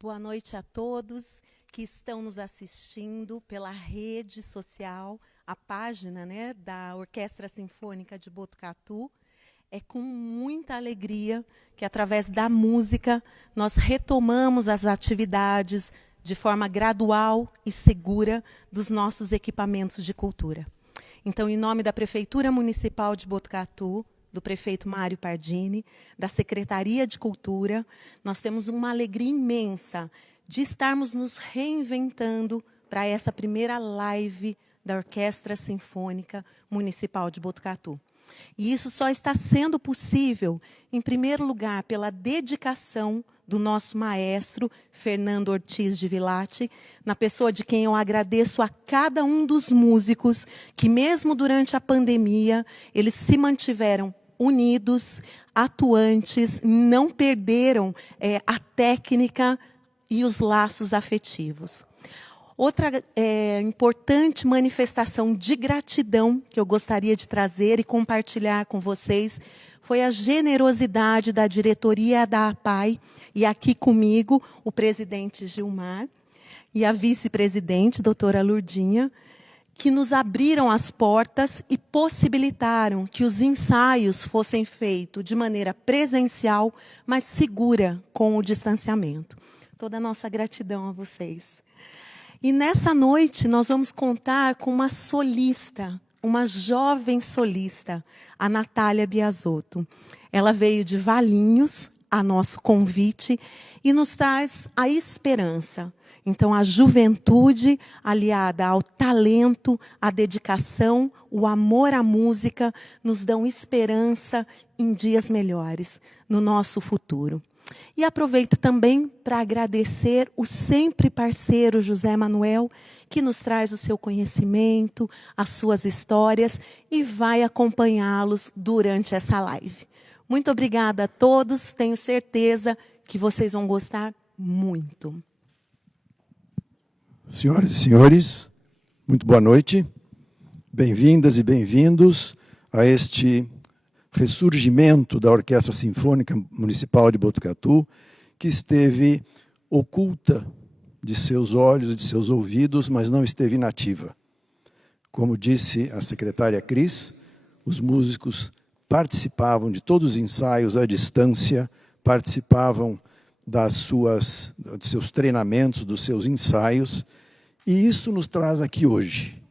Boa noite a todos que estão nos assistindo pela rede social, a página, né, da Orquestra Sinfônica de Botucatu. É com muita alegria que, através da música, nós retomamos as atividades de forma gradual e segura dos nossos equipamentos de cultura. Então, em nome da Prefeitura Municipal de Botucatu, do prefeito Mário Pardini, da Secretaria de Cultura, nós temos uma alegria imensa de estarmos nos reinventando para essa primeira live da Orquestra Sinfônica Municipal de Botucatu. E isso só está sendo possível, em primeiro lugar, pela dedicação do nosso maestro, Fernando Ortiz de Villati, na pessoa de quem eu agradeço a cada um dos músicos que, mesmo durante a pandemia, eles se mantiveram unidos, atuantes, não perderam a técnica e os laços afetivos. Outra importante manifestação de gratidão que eu gostaria de trazer e compartilhar com vocês foi a generosidade da diretoria da APAI, e aqui comigo o presidente Gilmar e a vice-presidente, doutora Lurdinha, que nos abriram as portas e possibilitaram que os ensaios fossem feitos de maneira presencial, mas segura, com o distanciamento. Toda a nossa gratidão a vocês. E nessa noite nós vamos contar com uma solista, uma jovem solista, a Natália Biasotto. Ela veio de Valinhos, a nosso convite, e nos traz a esperança. Então, a juventude aliada ao talento, à dedicação, o amor à música, nos dão esperança em dias melhores, no nosso futuro. E aproveito também para agradecer o sempre parceiro José Manuel, que nos traz o seu conhecimento, as suas histórias e vai acompanhá-los durante essa live. Muito obrigada a todos, tenho certeza que vocês vão gostar muito. Senhoras e senhores, muito boa noite. Bem-vindas e bem-vindos a este ressurgimento da Orquestra Sinfônica Municipal de Botucatu, que esteve oculta de seus olhos e de seus ouvidos, mas não esteve inativa. Como disse a secretária Cris, os músicos participavam de todos os ensaios à distância, participavam dos seus treinamentos, dos seus ensaios, e isso nos traz aqui hoje.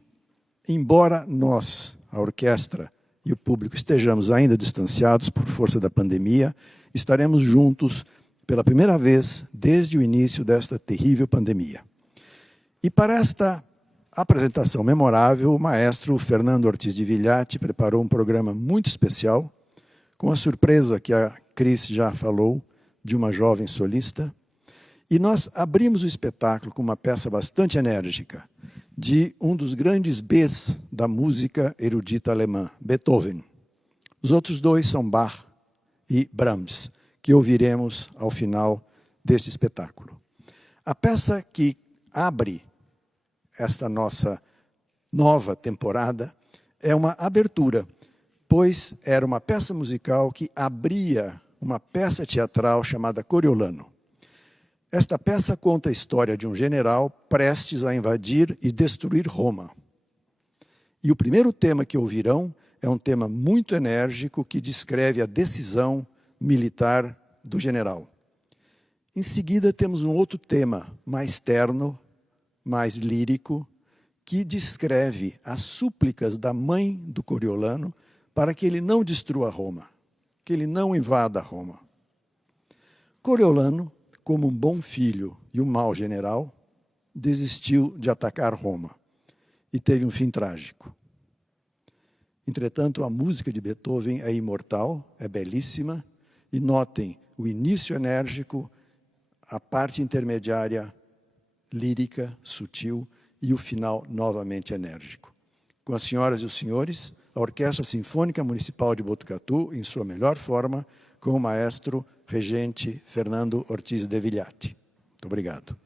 Embora nós, a orquestra e o público, estejamos ainda distanciados por força da pandemia, estaremos juntos pela primeira vez desde o início desta terrível pandemia. E para esta apresentação memorável, o maestro Fernando Ortiz de Villati preparou um programa muito especial, com a surpresa que a Cris já falou, de uma jovem solista, e nós abrimos o espetáculo com uma peça bastante enérgica, de um dos grandes Bs da música erudita alemã, Beethoven. Os outros dois são Bach e Brahms, que ouviremos ao final deste espetáculo. A peça que abre esta nossa nova temporada é uma abertura, pois era uma peça musical que abria uma peça teatral chamada Coriolano. Esta peça conta a história de um general prestes a invadir e destruir Roma. E o primeiro tema que ouvirão é um tema muito enérgico que descreve a decisão militar do general. Em seguida, temos um outro tema mais terno, mais lírico, que descreve as súplicas da mãe do Coriolano para que ele não destrua Roma, que ele não invada Roma. Coriolano, como um bom filho e um mau general, desistiu de atacar Roma e teve um fim trágico. Entretanto, a música de Beethoven é imortal, é belíssima, e notem o início enérgico, a parte intermediária lírica, sutil, e o final novamente enérgico. Com as senhoras e os senhores, a Orquestra Sinfônica Municipal de Botucatu, em sua melhor forma, com o maestro regente Fernando Ortiz de Villati. Muito obrigado.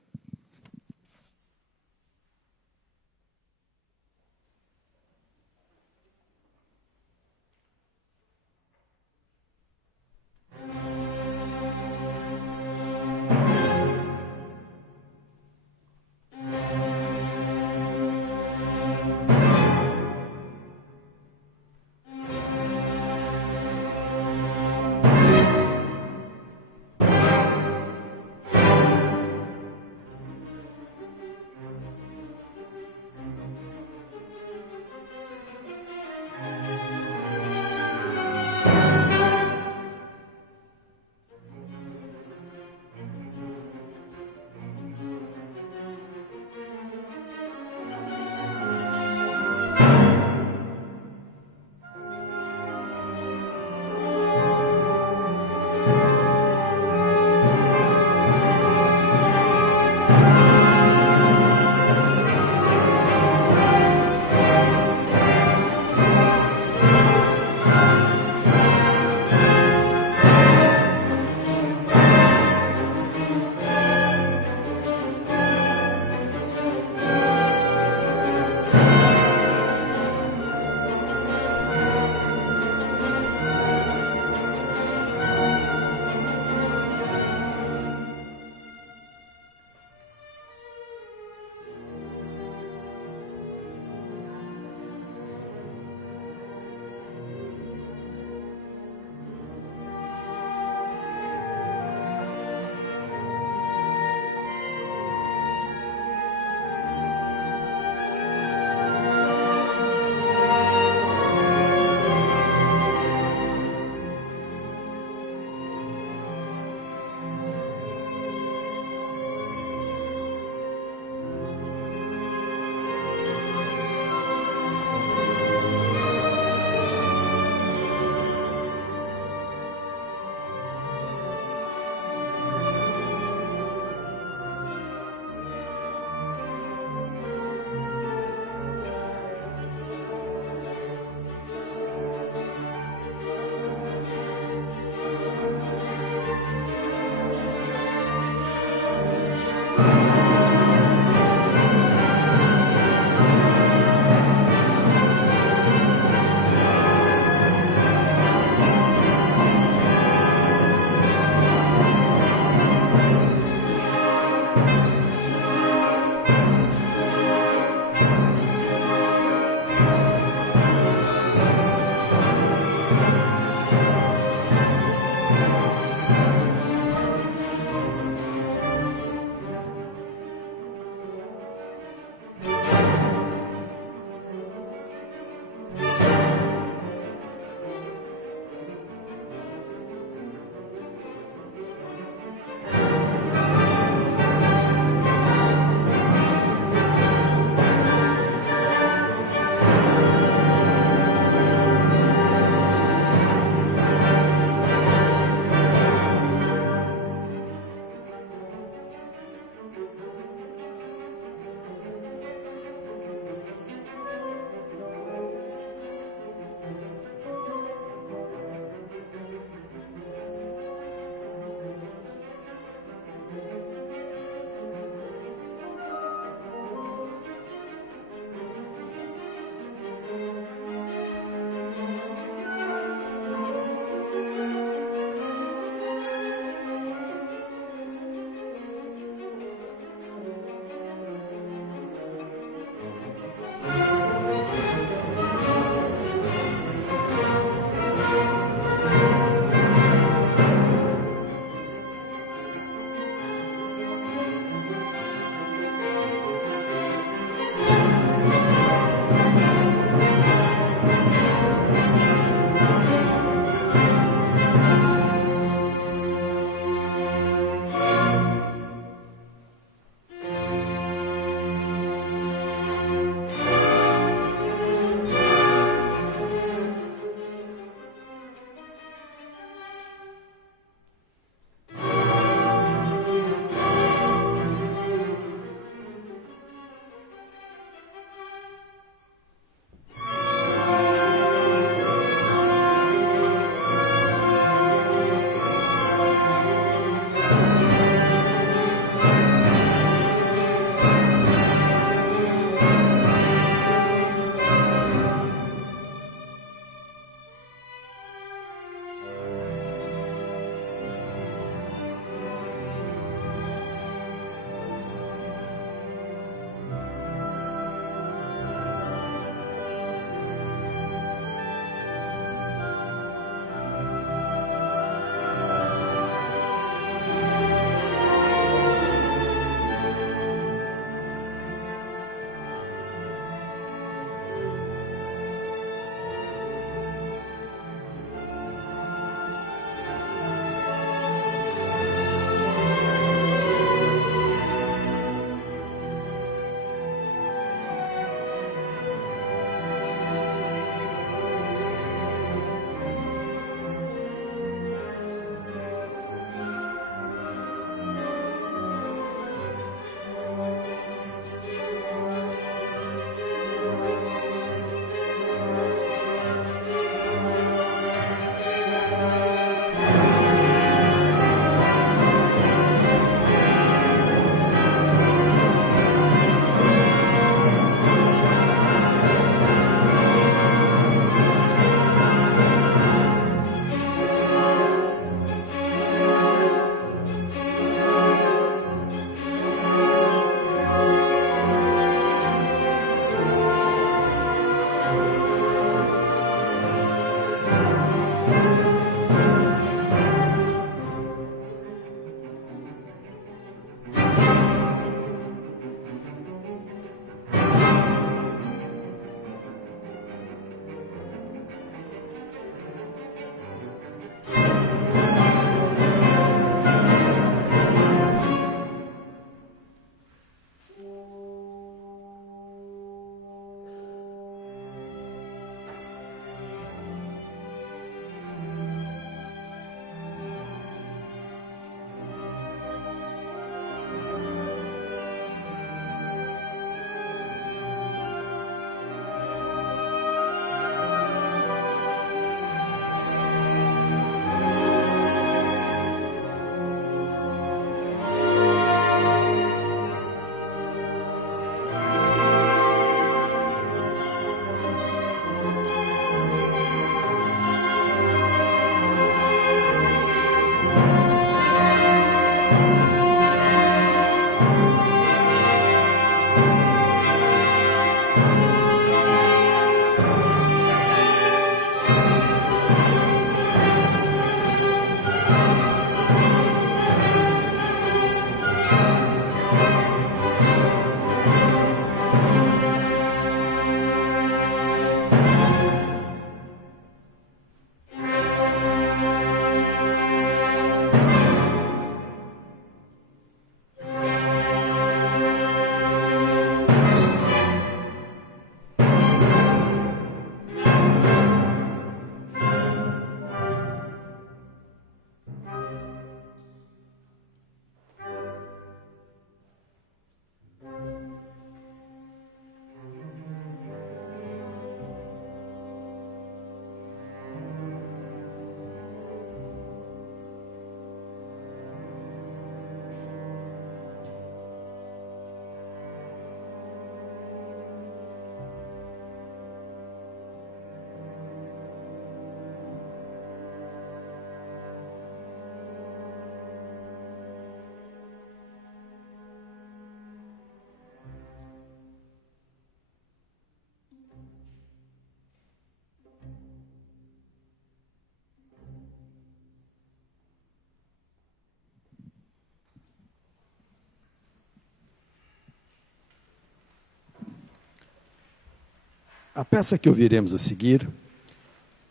A peça que ouviremos a seguir,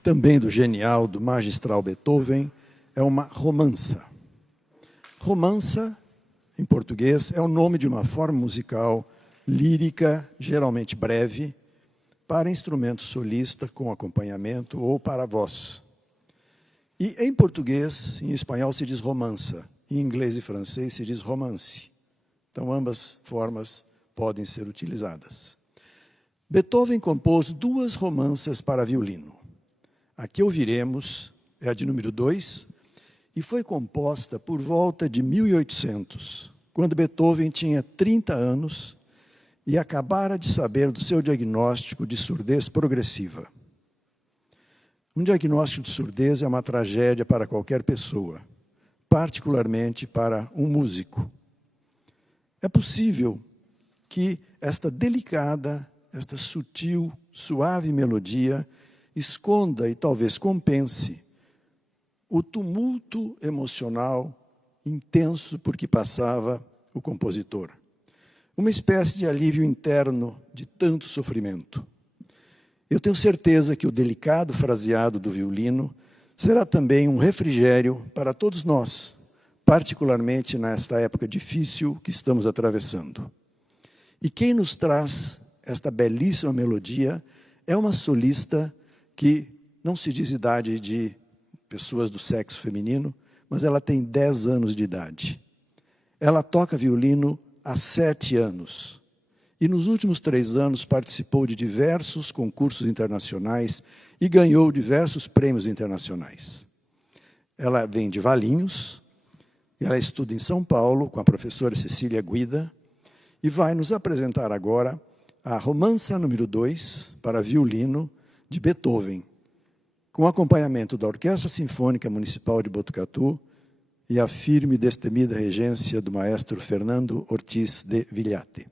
também do genial, do magistral Beethoven, é uma romança. Romança, em português, é o nome de uma forma musical lírica, geralmente breve, para instrumento solista com acompanhamento ou para voz. E em português, em espanhol se diz romança, em inglês e francês se diz romance. Então ambas formas podem ser utilizadas. Beethoven compôs 2 romanças para violino. A que ouviremos é a de número 2, e foi composta por volta de 1800, quando Beethoven tinha 30 anos e acabara de saber do seu diagnóstico de surdez progressiva. Um diagnóstico de surdez é uma tragédia para qualquer pessoa, particularmente para um músico. É possível que esta delicada, esta sutil, suave melodia esconda e talvez compense o tumulto emocional intenso por que passava o compositor. Uma espécie de alívio interno de tanto sofrimento. Eu tenho certeza que o delicado fraseado do violino será também um refrigério para todos nós, particularmente nesta época difícil que estamos atravessando. E quem nos traz esta belíssima melodia é uma solista que não se diz idade de pessoas do sexo feminino, mas ela tem 10 anos de idade. Ela toca violino há 7 anos. E nos últimos 3 anos participou de diversos concursos internacionais e ganhou diversos prêmios internacionais. Ela vem de Valinhos, e ela estuda em São Paulo com a professora Cecília Guida, e vai nos apresentar agora a Romanza número 2 para violino de Beethoven, com acompanhamento da Orquestra Sinfônica Municipal de Botucatu e a firme e destemida regência do maestro Fernando Ortiz de Villate.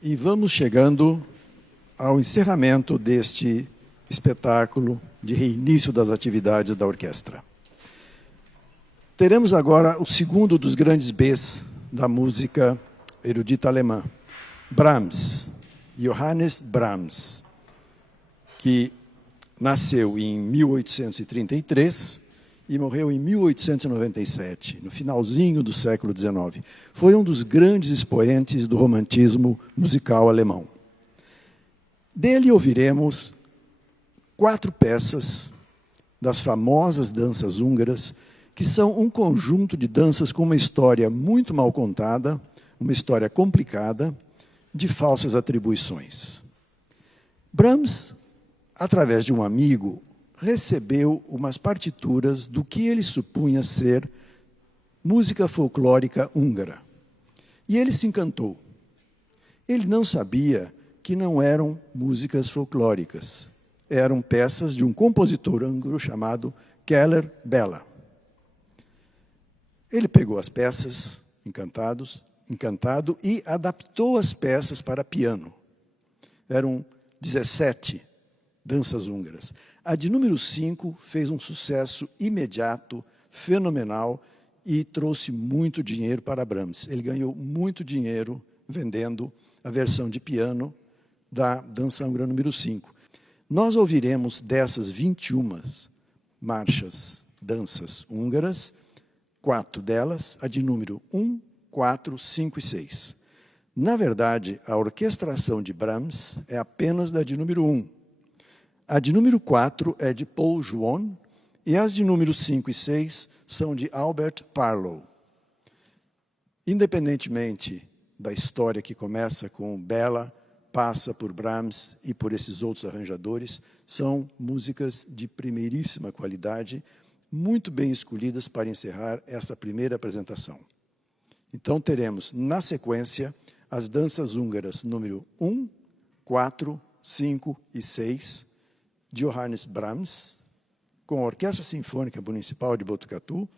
E vamos chegando ao encerramento deste espetáculo de reinício das atividades da orquestra. Teremos agora o segundo dos grandes Bs da música erudita alemã, Brahms, Johannes Brahms, que nasceu em 1833 e morreu em 1897, no finalzinho do século XIX. Foi um dos grandes expoentes do romantismo musical alemão. Dele ouviremos 4 peças das famosas danças húngaras, que são um conjunto de danças com uma história muito mal contada, uma história complicada, de falsas atribuições. Brahms, através de um amigo, recebeu umas partituras do que ele supunha ser música folclórica húngara. E ele se encantou. Ele não sabia que não eram músicas folclóricas. Eram peças de um compositor húngaro chamado Keller Bela. Ele pegou as peças, encantado, e adaptou as peças para piano. Eram 17 danças húngaras. A de número 5 fez um sucesso imediato, fenomenal, e trouxe muito dinheiro para Brahms. Ele ganhou muito dinheiro vendendo a versão de piano da dança húngara número 5. Nós ouviremos dessas 21 marchas, danças húngaras, 4 delas, a de número 1, 4, 5 e 6. Na verdade, a orquestração de Brahms é apenas da de número 1. A de número 4 é de Paul Juon, e as de número 5 e 6 são de Albert Parlow. Independentemente da história que começa com Bela, passa por Brahms e por esses outros arranjadores, são músicas de primeiríssima qualidade, muito bem escolhidas para encerrar esta primeira apresentação. Então teremos, na sequência, as danças húngaras número 1, 4, 5 e 6, de Johannes Brahms, com a Orquestra Sinfônica Municipal de Botucatu,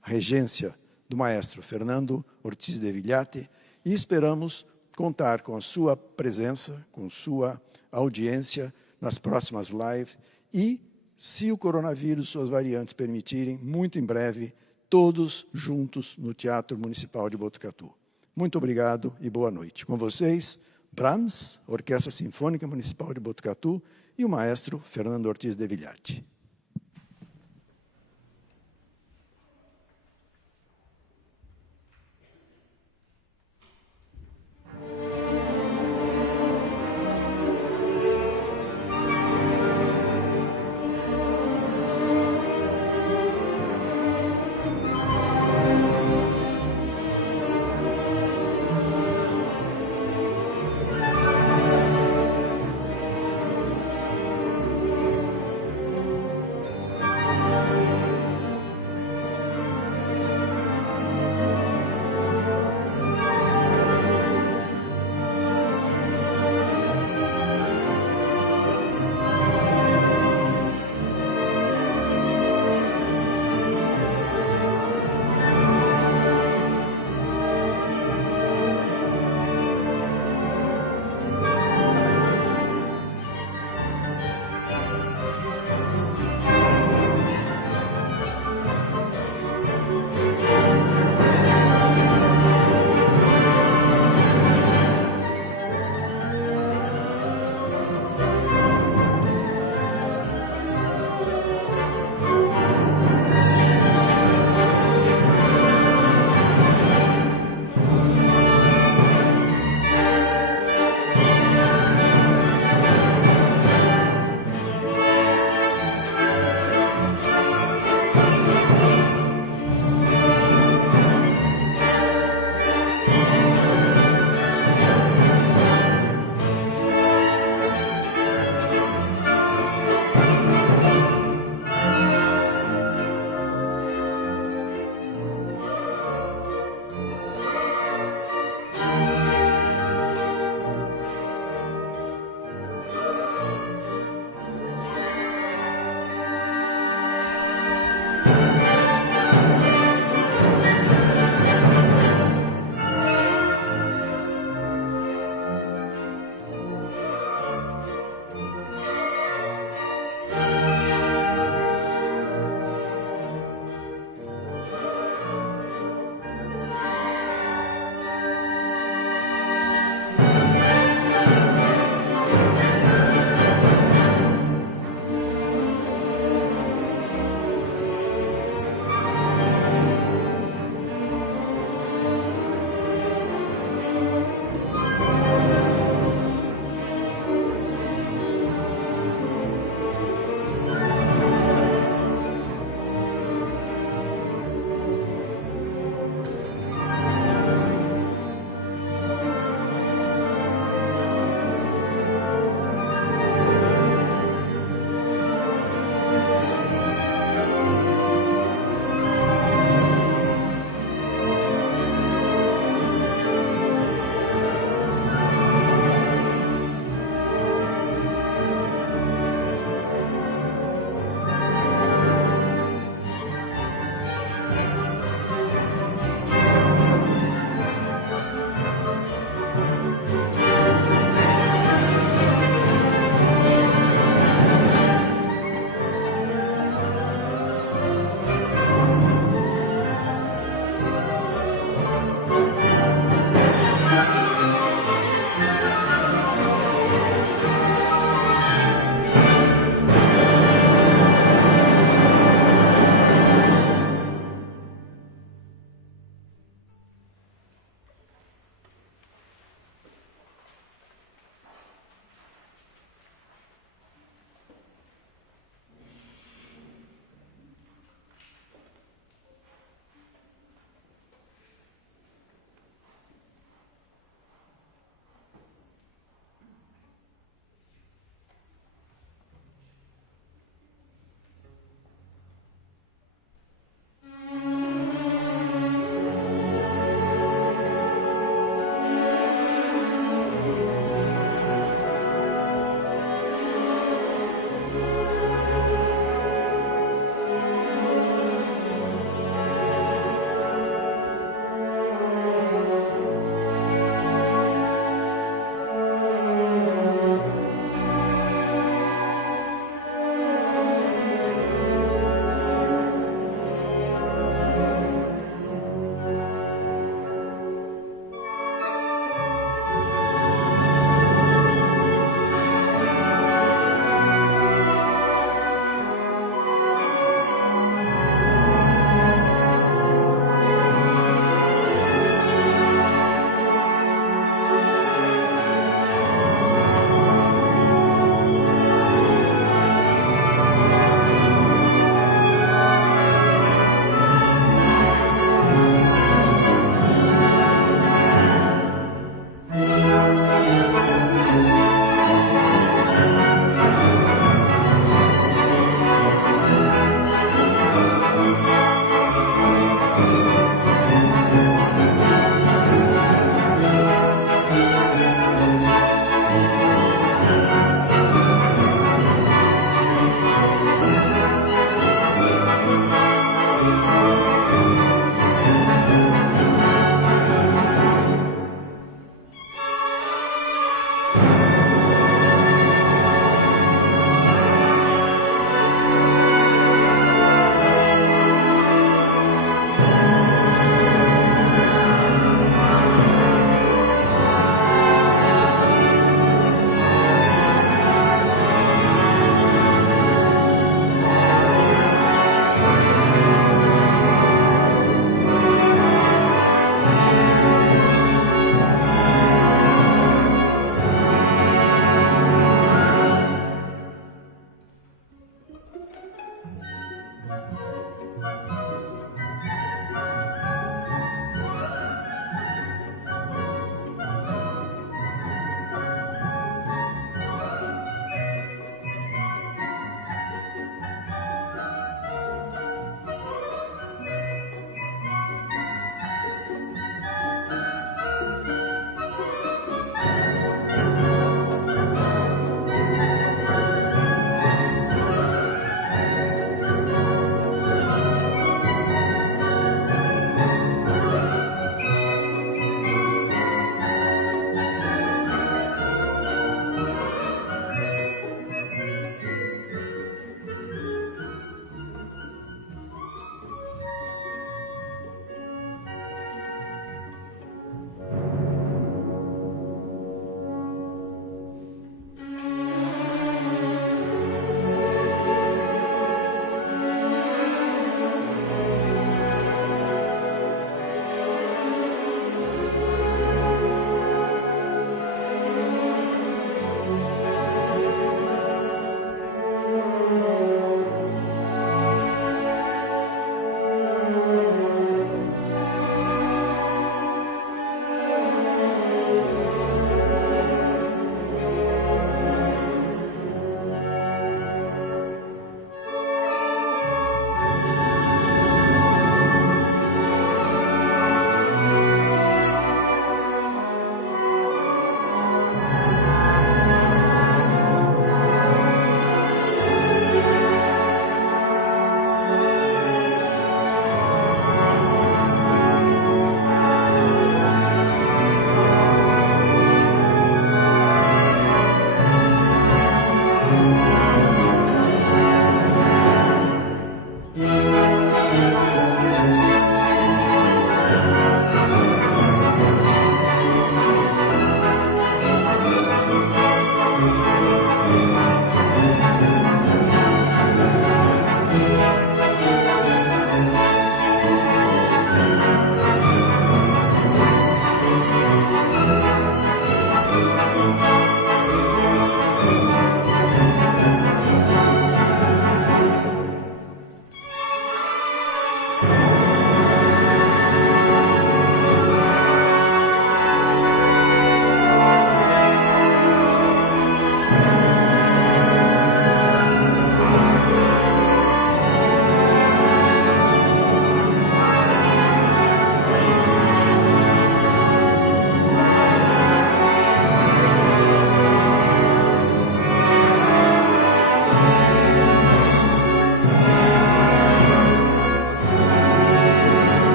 a regência do maestro Fernando Ortiz de Villate, e esperamos contar com a sua presença, com sua audiência nas próximas lives e, se o coronavírus e suas variantes permitirem, muito em breve, todos juntos no Teatro Municipal de Botucatu. Muito obrigado e boa noite. Com vocês, Brahms, Orquestra Sinfônica Municipal de Botucatu, e o maestro Fernando Ortiz de Villate.